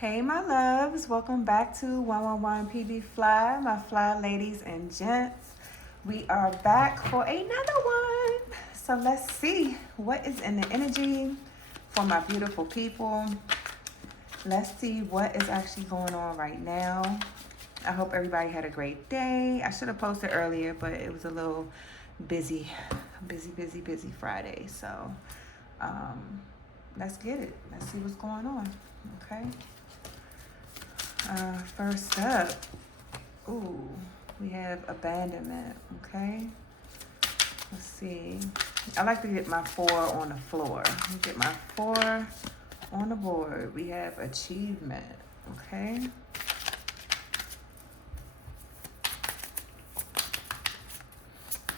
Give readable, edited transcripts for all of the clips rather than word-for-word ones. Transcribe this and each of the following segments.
Hey my loves, welcome back to 111 PB Fly, my fly ladies and gents. We are back for another one. So let's see what is in the energy for my beautiful people. Let's see what is actually going on right now. I hope everybody had a great day. I should have posted earlier, but it was a little busy Friday. So let's get it. Let's see what's going on. Okay. First up, ooh, we have abandonment, okay? Let's see. I like to get my 4 on the floor. Let me get my 4 on the board. We have achievement, okay?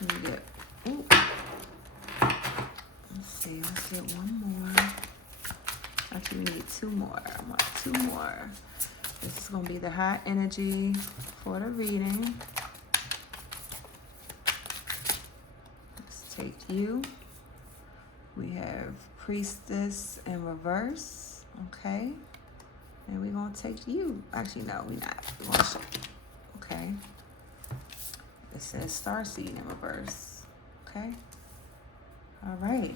Let me get, ooh. Let's get one more. Actually, we need 2 more. I want 2 more. This is going to be the high energy for the reading. Let's take you. We have priestess in reverse. Okay. And we're going to take you. Actually, no, we're not. We're going to show you. Okay. It says starseed in reverse. Okay. All right.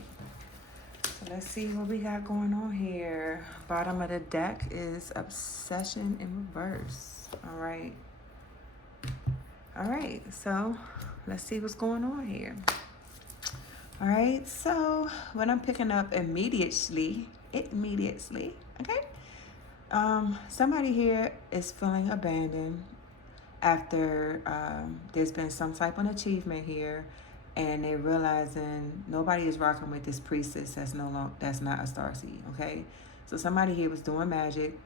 So let's see what we got going on here. Bottom of the deck is obsession in reverse. All right. All right. So let's see what's going on here. All right. So what I'm picking up immediately, okay? Somebody here is feeling abandoned after there's been some type of achievement here. And they're realizing nobody is rocking with this priestess that's not a starseed, okay? So somebody here was doing magic,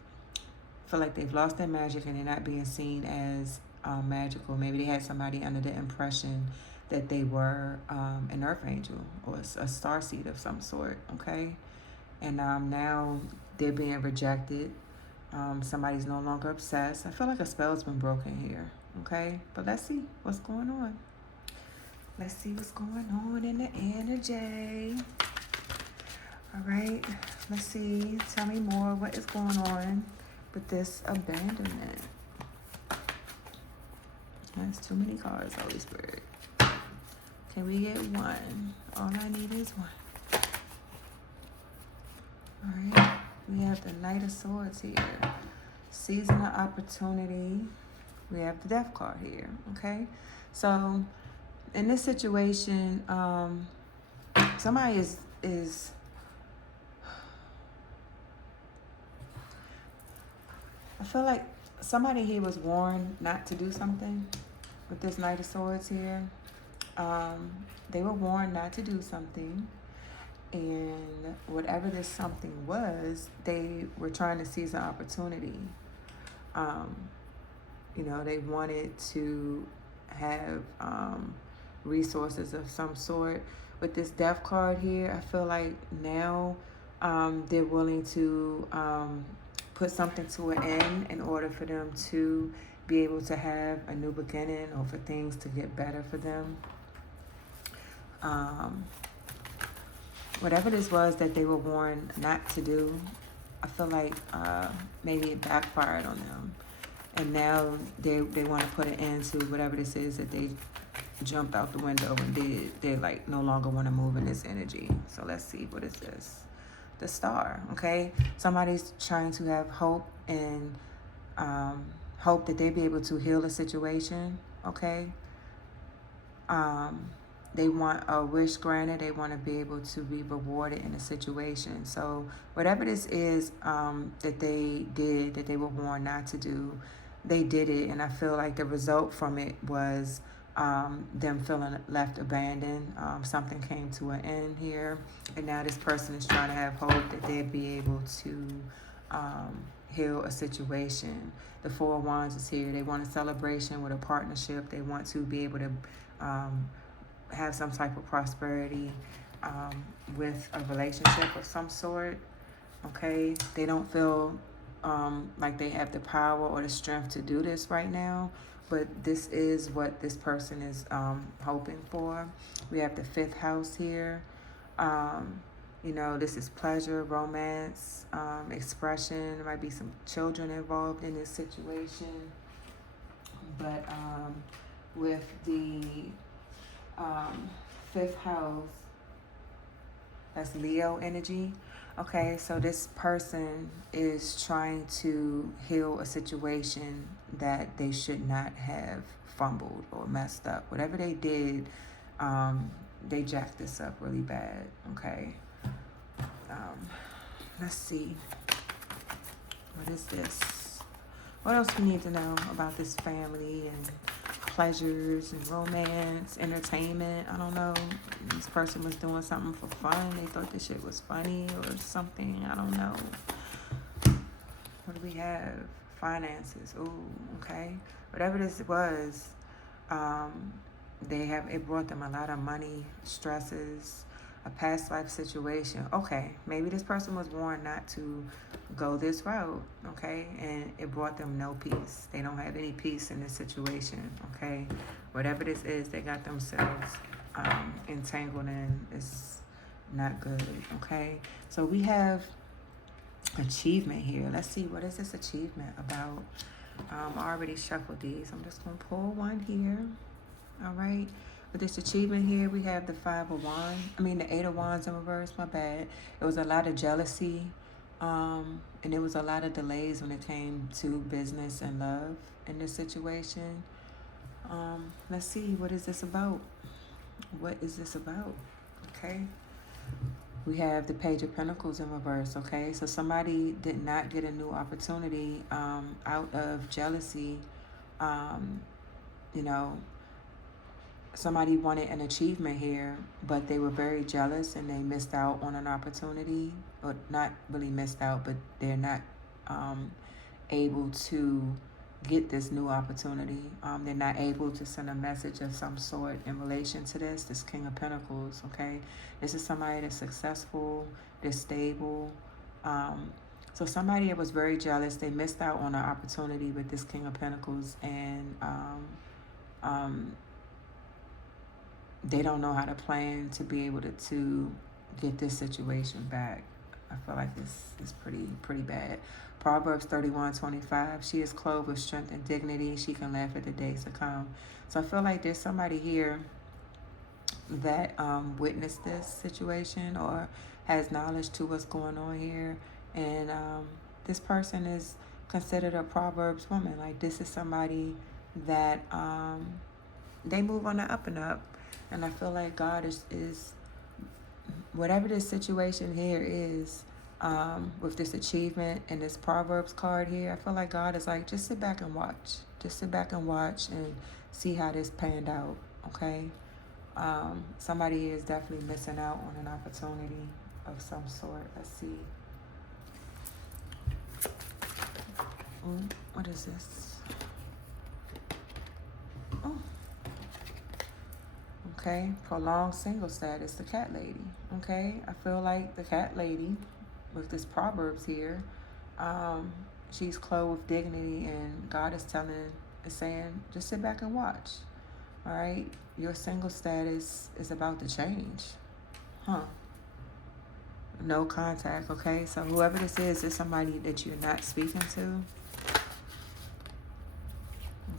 feel like they've lost their magic and they're not being seen as magical. Maybe they had somebody under the impression that they were an earth angel or a starseed of some sort, okay? And now they're being rejected. Somebody's no longer obsessed. I feel like a spell's been broken here, okay? But let's see what's going on. Let's see what's going on in the energy. All right. Let's see. Tell me more. What is going on with this abandonment? That's too many cards, Holy Spirit. Can we get one? All I need is one. All right. We have the Knight of Swords here. Season of opportunity. We have the Death card here. Okay. So in this situation, somebody is I feel like somebody here was warned not to do something with this Knight of Swords here. They were warned not to do something, and whatever this something was, they were trying to seize an opportunity. They wanted to have resources of some sort. With this Death card here, I feel like now they're willing to put something to an end in order for them to be able to have a new beginning or for things to get better for them. Whatever this was that they were warned not to do, I feel like maybe it backfired on them. And now they want to put an end to whatever this is that they jumped out the window and they like no longer want to move in this energy. So let's see, what is this? The Star, okay? Somebody's trying to have hope and hope that they be able to heal a situation, okay? They want a wish granted. They want to be able to be rewarded in a situation. So whatever this is that they did, that they were warned not to do, they did it. And I feel like the result from it was them feeling left abandoned. Something came to an end here. And now this person is trying to have hope that they'll be able to heal a situation. The Four of Wands is here. They want a celebration with a partnership. They want to be able to have some type of prosperity with a relationship of some sort. Okay, they don't feel like they have the power or the strength to do this right now, but this is what this person is hoping for. We have the 5th house here. You know, this is pleasure, romance, expression. There might be some children involved in this situation. But with the fifth house, that's Leo energy. Okay, so this person is trying to heal a situation that they should not have fumbled or messed up. Whatever they did, they jacked this up really bad. Okay. Let's see. What is this? What else we need to know about this family and pleasures and romance, entertainment? I don't know. This person was doing something for fun. They thought this shit was funny or something. I don't know. What do we have? Finances. Ooh, okay. Whatever this was, it brought them a lot of money, stresses, a past life situation. Okay, maybe this person was warned not to go this route, okay, and it brought them no peace. They don't have any peace in this situation, okay. Whatever this is, they got themselves entangled in. It's not good, okay. So we have achievement here. Let's see, what is this achievement about? I already shuffled these. I'm just gonna pull one here. All right. With this achievement here, we have the the 8 of Wands in reverse, my bad. It was a lot of jealousy, and there was a lot of delays when it came to business and love in this situation. Let's see, what is this about? What is this about? Okay. We have the Page of Pentacles in reverse, okay? So somebody did not get a new opportunity out of jealousy. You know, somebody wanted an achievement here, but they were very jealous and they missed out on an opportunity, or not really missed out, but they're not able to get this new opportunity. They're not able to send a message of some sort in relation to this King of Pentacles, okay? This is somebody that's successful, they're stable. So somebody that was very jealous, they missed out on an opportunity with this King of Pentacles, and they don't know how to plan to be able to get this situation back. I feel like this is pretty bad. Proverbs 31:25. She is clothed with strength and dignity. She can laugh at the days to come. So I feel like there's somebody here that witnessed this situation or has knowledge to what's going on here. And this person is considered a Proverbs woman. Like, this is somebody that they move on the up and up. And I feel like God is whatever this situation here is, with this achievement and this Proverbs card here, I feel like God is like, just sit back and watch. Just sit back and watch and see how this panned out, okay? Somebody is definitely missing out on an opportunity of some sort. Let's see. Ooh, what is this? Oh. Okay, prolonged single status, the cat lady. Okay, I feel like the cat lady with this Proverbs here, she's clothed with dignity, and God is saying, just sit back and watch. All right, your single status is about to change. No contact, okay? So whoever this is somebody that you're not speaking to.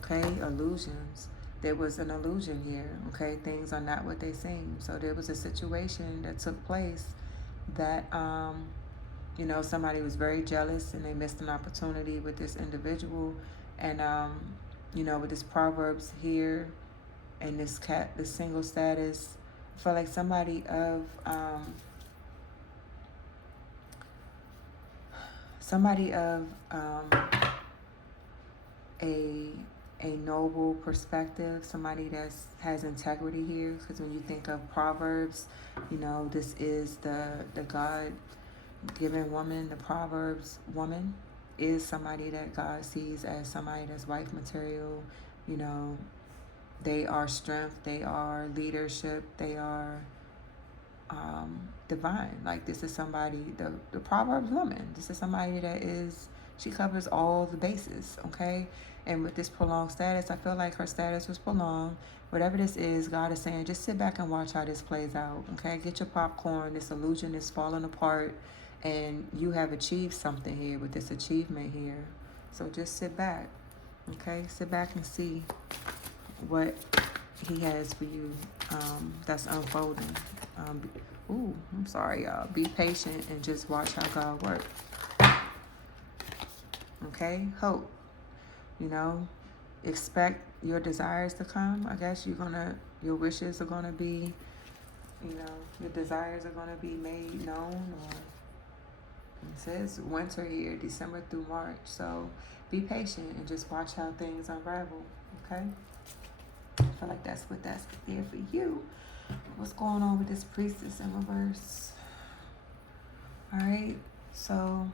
Okay, illusions. There was an illusion here, okay? Things are not what they seem. So there was a situation that took place that, somebody was very jealous and they missed an opportunity with this individual. And, with this Proverbs here and this single status, I feel like somebody of, a noble perspective, somebody that has integrity here. Because when you think of Proverbs, this is the God-given woman. The Proverbs woman is somebody that God sees as somebody that's wife material. They are strength, they are leadership, they are divine. Like, this is somebody, the Proverbs woman, this is somebody that is She covers all the bases, okay? And with this prolonged status, I feel like her status was prolonged. Whatever this is, God is saying, just sit back and watch how this plays out, okay? Get your popcorn. This illusion is falling apart, and you have achieved something here with this achievement here. So just sit back, okay? Sit back and see what he has for you that's unfolding. I'm sorry, y'all. Be patient and just watch how God works. Okay? Hope. You know, expect your desires to come. I guess your wishes are gonna be, your desires are gonna be made known. Or it says winter here, December through March. So be patient and just watch how things unravel. Okay? I feel like that's here for you. What's going on with this priestess in reverse? All right, so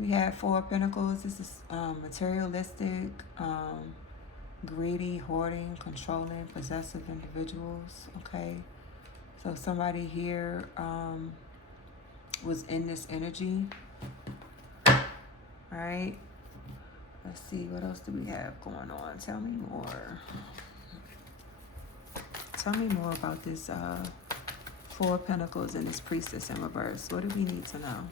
we have Four of Pentacles. This is materialistic, greedy, hoarding, controlling, possessive individuals. Okay, so somebody here was in this energy. All right, let's see, what else do we have going on? Tell me more. Tell me more about this Four of Pentacles and this priestess in reverse. What do we need to know?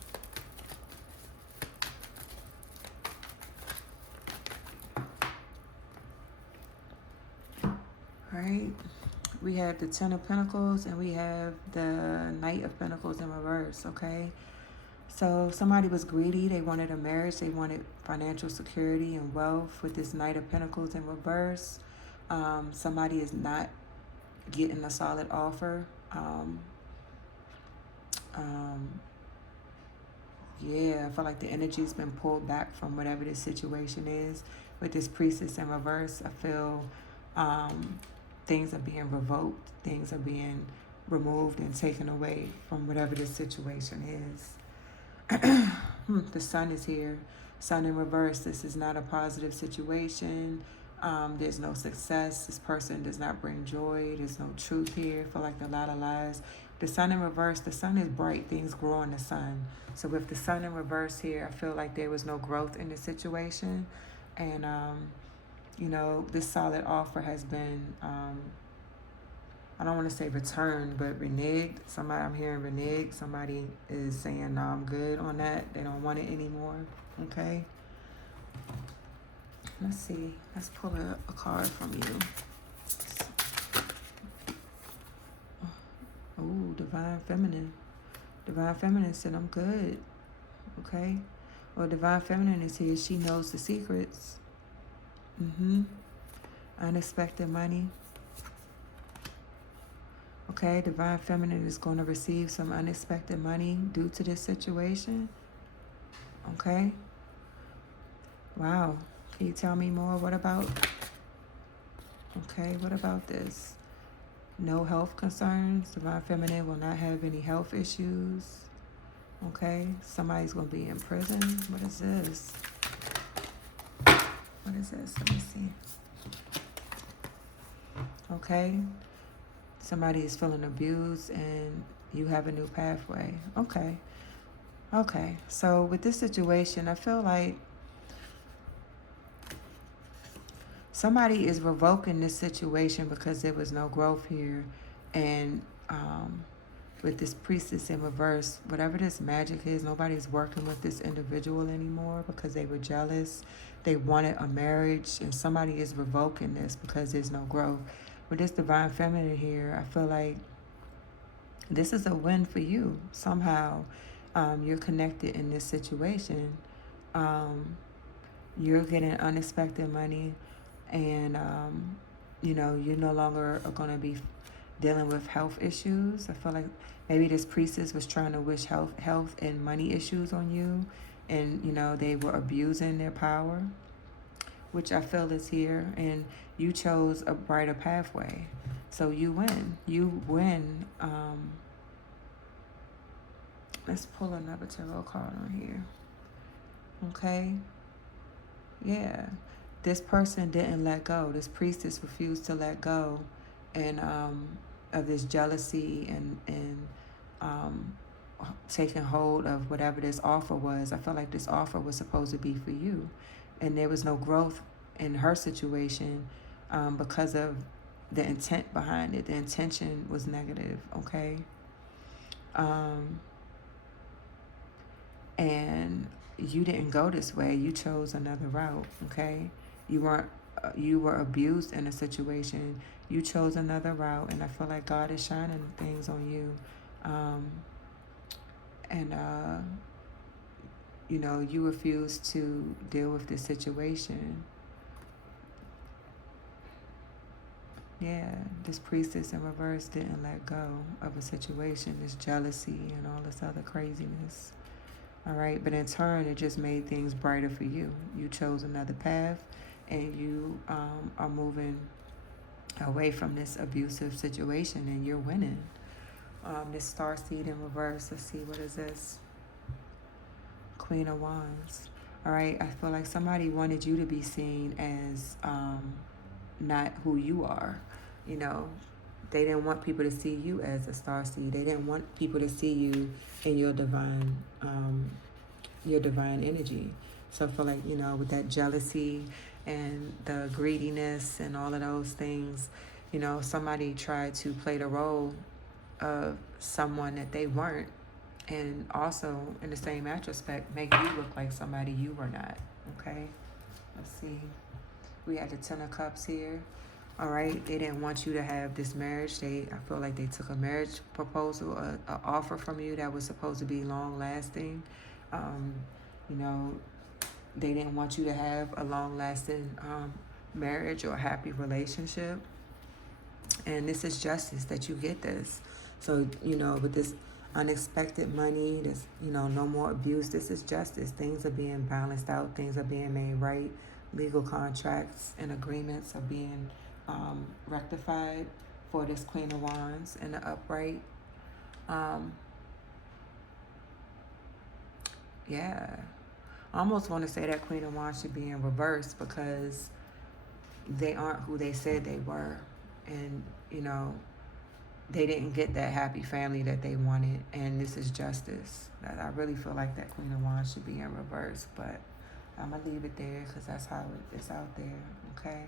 All right. We have the Ten of Pentacles and we have the Knight of Pentacles in reverse, okay? So somebody was greedy. They wanted a marriage. They wanted financial security and wealth with this Knight of Pentacles in reverse. Somebody is not getting a solid offer. Yeah, I feel like the energy's been pulled back from whatever this situation is. With this priestess in reverse, I feel things are being revoked. Things are being removed and taken away from whatever this situation is. The sun is here. Sun in reverse. This is not a positive situation. There's no success. This person does not bring joy. There's no truth here. I feel like a lot of lies. The sun in reverse, the sun is bright. Things grow in the sun. So with the sun in reverse here, I feel like there was no growth in the situation. And, this solid offer has been, I don't want to say returned, but reneged. I'm hearing reneged. Somebody is saying, no, I'm good on that. They don't want it anymore. Okay. Let's see. Let's pull a card from you. Oh, Divine Feminine. Divine Feminine said, I'm good. Okay. Well, Divine Feminine is here. She knows the secrets. Unexpected money. Okay. Divine Feminine is going to receive some unexpected money due to this situation. Okay. Wow. Can you tell me more? What about this? No health concerns. Divine Feminine will not have any health issues. Okay. Somebody's going to be in prison. What is this? What is this? Let me see. Okay. Somebody is feeling abused and you have a new pathway. Okay. Okay. So with this situation, I feel like somebody is revoking this situation because there was no growth here. And with this priestess in reverse, whatever this magic is, nobody's working with this individual anymore because they were jealous. They wanted a marriage, and somebody is revoking this because there's no growth. With this Divine Feminine here, I feel like this is a win for you. Somehow you're connected in this situation. You're getting unexpected money. And, you no longer are going to be dealing with health issues. I feel like maybe this priestess was trying to wish health and money issues on you. And, they were abusing their power, which I feel is here. And you chose a brighter pathway. So you win. You win. Let's pull another tarot card on here. Okay. Yeah. This person didn't let go. This priestess refused to let go, and of this jealousy and taking hold of whatever this offer was. I feel like this offer was supposed to be for you, and there was no growth in her situation because of the intent behind it. The intention was negative, okay? And you didn't go this way. You chose another route, okay? You were abused in a situation. You chose another route, and I feel like God is shining things on you. You know, you refuse to deal with this situation. Yeah, this priestess in reverse didn't let go of a situation, this jealousy and all this other craziness. All right, but in turn, it just made things brighter for you. You chose another path, and you are moving away from this abusive situation, and you're winning. This star seed in reverse, let's see, what is this? Queen of Wands. All right, I feel like somebody wanted you to be seen as not who you are. You know, they didn't want people to see you as a star seed. They didn't want people to see you in your divine energy. So I feel like, you know, with that jealousy and the greediness and all of those things, you know, somebody tried to play the role of someone that they weren't, and also in the same retrospect make you look like somebody you were not. Okay, let's see, we had the Ten of Cups here. All right, they didn't want you to have this marriage. I feel like they took a marriage proposal, an offer from you that was supposed to be long lasting. You know, they didn't want you to have a long lasting marriage or happy relationship. And this is justice that you get this. So, you know, with this unexpected money, this, you know, no more abuse, this is justice. Things are being balanced out. Things are being made right. Legal contracts and agreements are being rectified for this Queen of Wands in the upright. Yeah. I almost want to say that Queen of Wands should be in reverse because they aren't who they said they were. And, you know, they didn't get that happy family that they wanted. And this is justice. I really feel like that Queen of Wands should be in reverse. But I'm going to leave it there because that's how it's out there. Okay.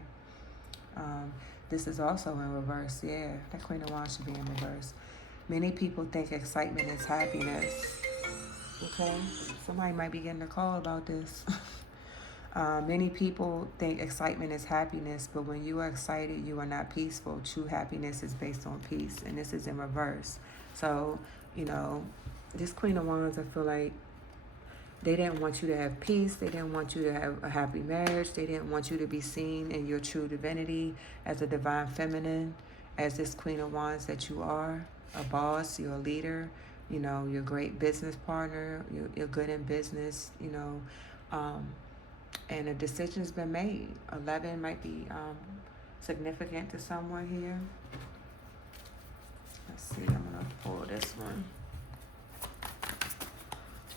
This is also in reverse. Yeah, that Queen of Wands should be in reverse. Many people think excitement is happiness. Okay. Somebody might be getting a call about this. Many people think excitement is happiness, but when you are excited, you are not peaceful. True happiness is based on peace, and this is in reverse. So, you know, this Queen of Wands, I feel like they didn't want you to have peace. They didn't want you to have a happy marriage. They didn't want you to be seen in your true divinity as a divine feminine, as this Queen of Wands that you are, a boss, you're a leader, you know, you're a great business partner, you're good in business, you know, and a decision's been made. 11 might be significant to someone here. Let's see, I'm gonna pull this one.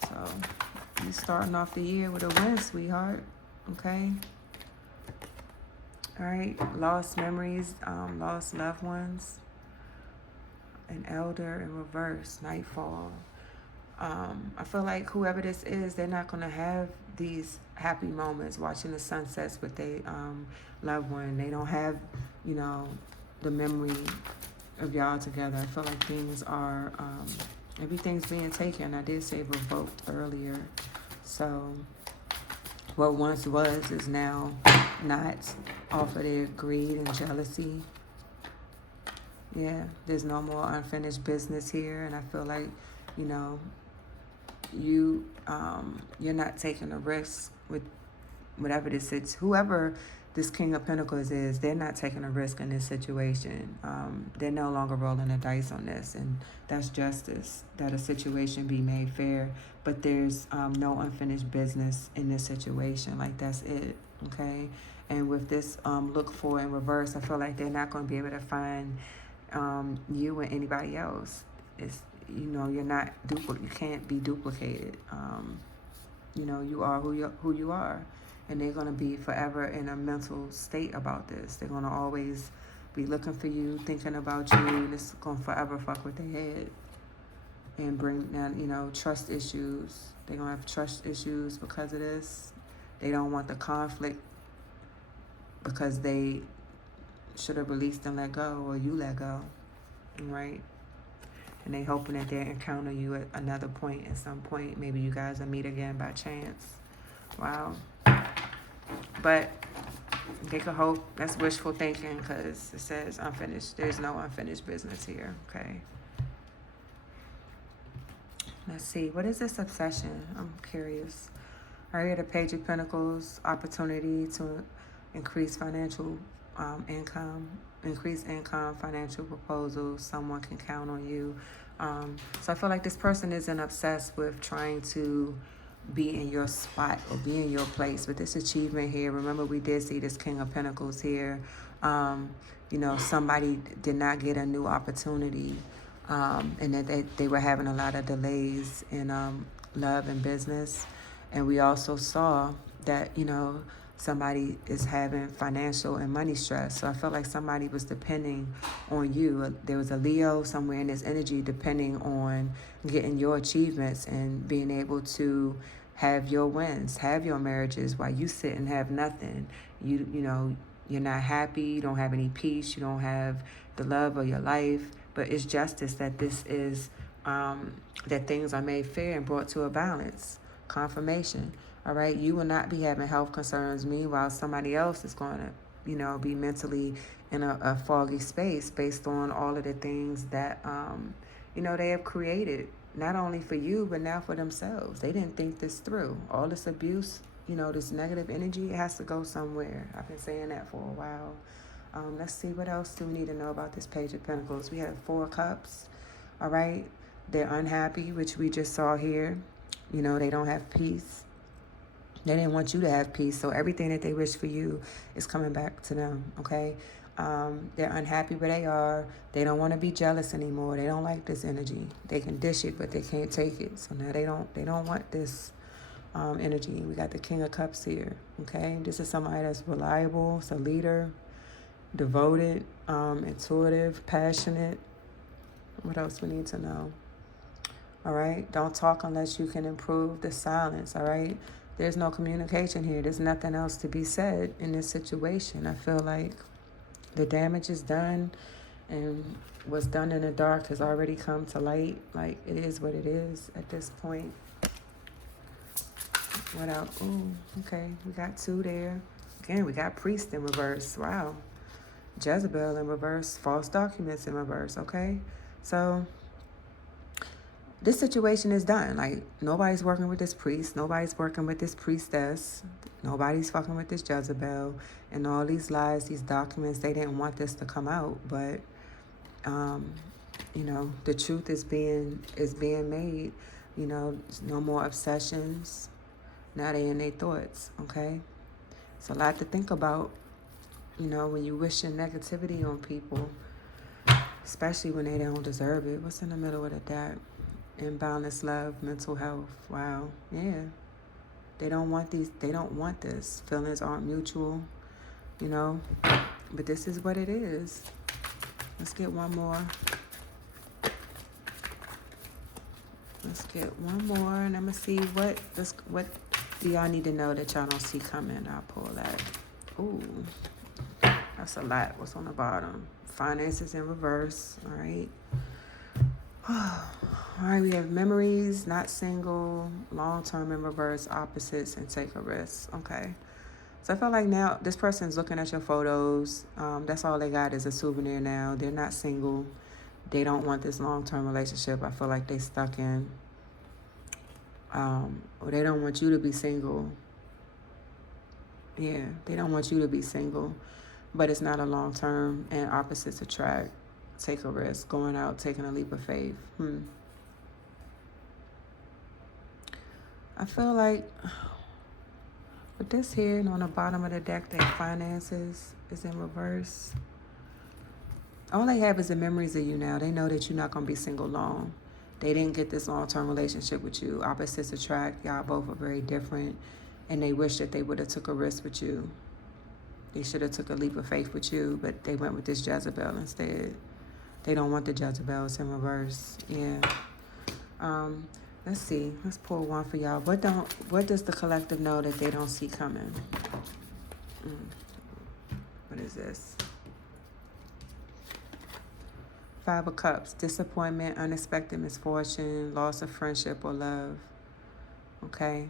So you starting off the year with a win, sweetheart. Okay. All right. Lost memories, lost loved ones. An elder in reverse, nightfall. I feel like whoever this is, they're not going to have these happy moments watching the sunsets with their loved one. They don't have, you know, the memory of y'all together. I feel like things are, everything's being taken. I did say revoked earlier. So what once was is now not, off of their greed and jealousy. Yeah, there's no more unfinished business here. And I feel like, you know, you're not taking a risk with whatever this is. Whoever this King of Pentacles is, they're not taking a risk in this situation. They're no longer rolling the dice on this, and that's justice, that a situation be made fair. But there's no unfinished business in this situation. Like, that's it, okay? And with this look for in reverse, I feel like they're not going to be able to find you and anybody else. It's, you know, you're not you can't be duplicated. You know, you are who you are, and they're gonna be forever in a mental state about this. They're gonna always be looking for you, thinking about you, and it's gonna forever fuck with their head. and bring down, you know, trust issues. They're going to have trust issues because of this. They don't want the conflict because they should have released and let go, or you let go, right? And they hoping that they encounter you at another point, at some point. Maybe you guys will meet again by chance. Wow. But they could hope. That's wishful thinking, because it says unfinished. There's no unfinished business here, okay? Let's see. What is this obsession? I'm curious. All right, the Page of Pentacles, opportunity to increase financial income, financial proposals. Someone can count on you. So I feel like this person isn't obsessed with trying to be in your spot or be in your place. With this achievement here, remember we did see this King of Pentacles here. You know, somebody did not get a new opportunity, and that they were having a lot of delays in love and business. And we also saw that, you know, somebody is having financial and money stress. So I felt like somebody was depending on you. There was a Leo somewhere in this energy depending on getting your achievements and being able to have your wins, have your marriages, while you sit and have nothing. You know, you're not happy, you don't have any peace, you don't have the love of your life. But it's justice that this is, that things are made fair and brought to a balance. Confirmation. All right, you will not be having health concerns. Meanwhile, somebody else is going to, you know, be mentally in a foggy space based on all of the things that, you know, they have created, not only for you, but now for themselves. They didn't think this through. All this abuse, you know, this negative energy, it has to go somewhere. I've been saying that for a while. Let's see, what else do we need to know about this Page of Pentacles? We have 4 cups. All right, they're unhappy, which we just saw here. You know, they don't have peace. They didn't want you to have peace. So everything that they wish for you is coming back to them, okay? They're unhappy where they are. They don't want to be jealous anymore. They don't like this energy. They can dish it, but they can't take it. So now they don't want this energy. We got the King of Cups here, okay? This is somebody that's reliable. It's a leader, devoted, intuitive, passionate. What else we need to know? All right, don't talk unless you can improve the silence. All right, there's no communication here. There's nothing else to be said in this situation. I feel like the damage is done, and what's done in the dark has already come to light. Like, it is what it is at this point. What else? Ooh, okay, we got 2 there. Again, we got Priest in reverse. Wow. Jezebel in reverse. False documents in reverse. Okay, so this situation is done. Like, nobody's working with this priest. Nobody's working with this priestess. Nobody's fucking with this Jezebel. And all these lies, these documents, they didn't want this to come out. But, you know, the truth is being made. You know, no more obsessions. Now they in their thoughts, okay? It's a lot to think about, you know, when you wishing negativity on people, especially when they don't deserve it. What's in the middle of the deck? Imbalance, love, mental health. Wow. Yeah. They don't want this. Feelings aren't mutual, you know. But this is what it is. Let's get one more. Let's get one more, and I'm gonna see what do y'all need to know that y'all don't see coming. I'll pull that. Ooh. That's a lot. What's on the bottom? Finances in reverse. All right. All right, we have memories, not single, long-term in reverse, opposites, and take a risk. Okay. So I feel like now this person's looking at your photos. That's all they got is a souvenir now. They're not single. They don't want this long-term relationship. I feel like they stuck in. Or they don't want you to be single. Yeah, they don't want you to be single. But it's not a long-term, and opposites attract. Take a risk, going out, taking a leap of faith. I feel like with this here and on the bottom of the deck, their finances is in reverse. All they have is the memories of you now. They know that you're not going to be single long. They didn't get this long-term relationship with you. Opposites attract. Y'all both are very different. And they wish that they would have took a risk with you. They should have took a leap of faith with you, but they went with this Jezebel instead. They don't want the Jezebels in reverse. Yeah. Let's see. Let's pull one for y'all. What does the collective know that they don't see coming? What is this? Five of Cups. Disappointment, unexpected misfortune, loss of friendship or love. Okay?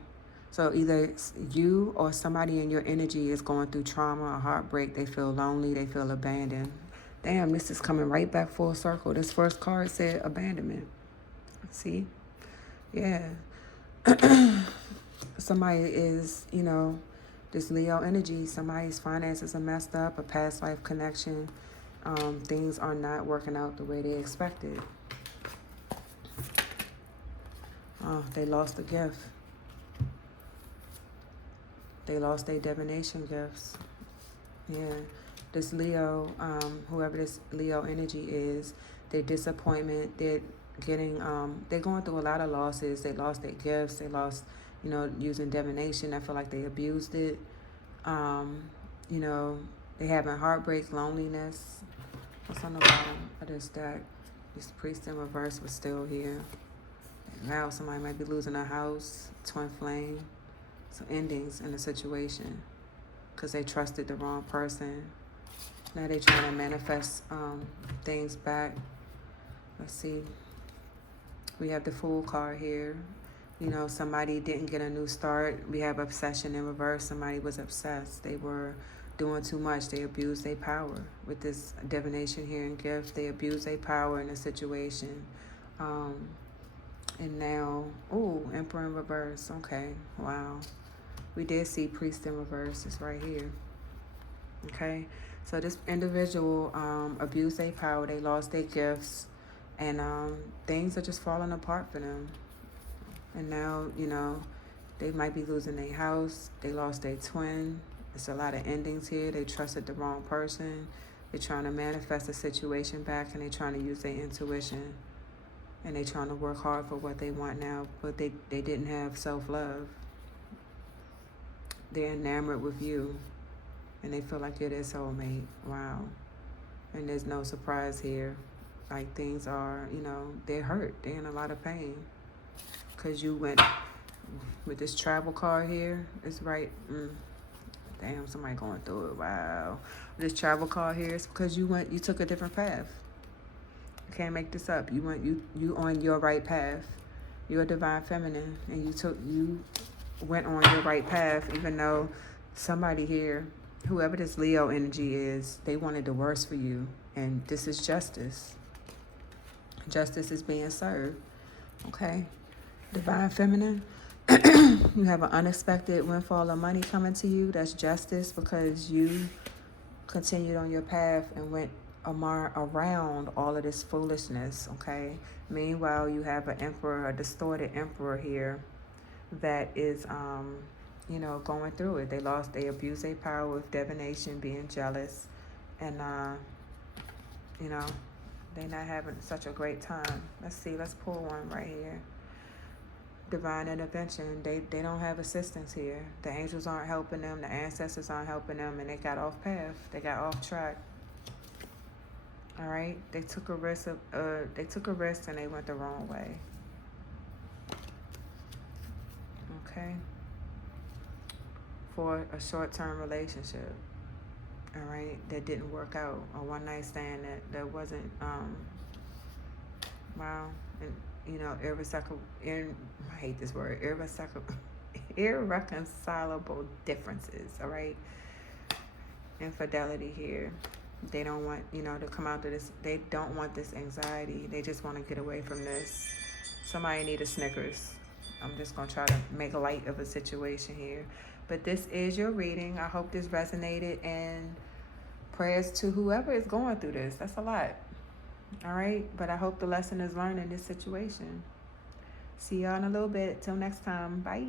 So either you or somebody in your energy is going through trauma or heartbreak. They feel lonely. They feel abandoned. Damn, this is coming right back full circle. This first card said abandonment. See? Yeah. Somebody is, this Leo energy. Somebody's finances are messed up. A past life connection. Things are not working out the way they expected. They lost a gift. They lost their divination gifts. Yeah. This Leo, whoever this Leo energy is, their disappointment, they're going through a lot of losses. They lost their gifts. They lost, using divination. I feel like they abused it. They having heartbreak, loneliness. What's on the bottom of this deck? This priest in reverse was still here. Now somebody might be losing a house, twin flame. So endings in the situation because they trusted the wrong person. Now they're trying to manifest things back. Let's see. We have the Fool card here. Somebody didn't get a new start. We have obsession in reverse. Somebody was obsessed. They were doing too much. They abused their power. With this divination here and gift, they abused their power in a situation. And now, Emperor in reverse. Okay, wow. We did see Priest in reverse. It's right here. Okay, so this individual abused their power. They lost their gifts. And things are just falling apart for them. And now, they might be losing their house. They lost their twin. It's a lot of endings here. They trusted the wrong person. They're trying to manifest a situation back, and they're trying to use their intuition. And they're trying to work hard for what they want now, but they didn't have self-love. They're enamored with you, and they feel like you're their soulmate. Wow. And there's no surprise here. Like, things are, they're hurt. They're in a lot of pain. Because you went with this travel card here. It's right. Damn, somebody going through it. Wow. This travel card here is because you took a different path. You can't make this up. You on your right path. You're a divine feminine, and you went on your right path, even though somebody here, whoever this Leo energy is, they wanted the worst for you. And this is justice. Justice is being served. Okay? Divine feminine. You have an unexpected windfall of money coming to you. That's justice, because you continued on your path and went around all of this foolishness. Okay? Meanwhile, you have an emperor, a distorted emperor here that is, going through it. They abused their power with divination, being jealous, and, they're not having such a great time. Let's see. Let's pull one right here. Divine intervention. They don't have assistance here. The angels aren't helping them. The ancestors aren't helping them, and they got off path. They got off track. All right. They took a risk and they went the wrong way. Okay. For a short-term relationship. All right, that didn't work out. A one-night stand that wasn't, wow, and I hate this word, irreconcilable differences. All right, infidelity here. They don't want, to come out to this. They don't want this anxiety. They just want to get away from this. Somebody need a Snickers. I'm just gonna try to make light of a situation here. But this is your reading. I hope this resonated, and prayers to whoever is going through this. That's a lot. All right? But I hope the lesson is learned in this situation. See y'all in a little bit. Till next time. Bye.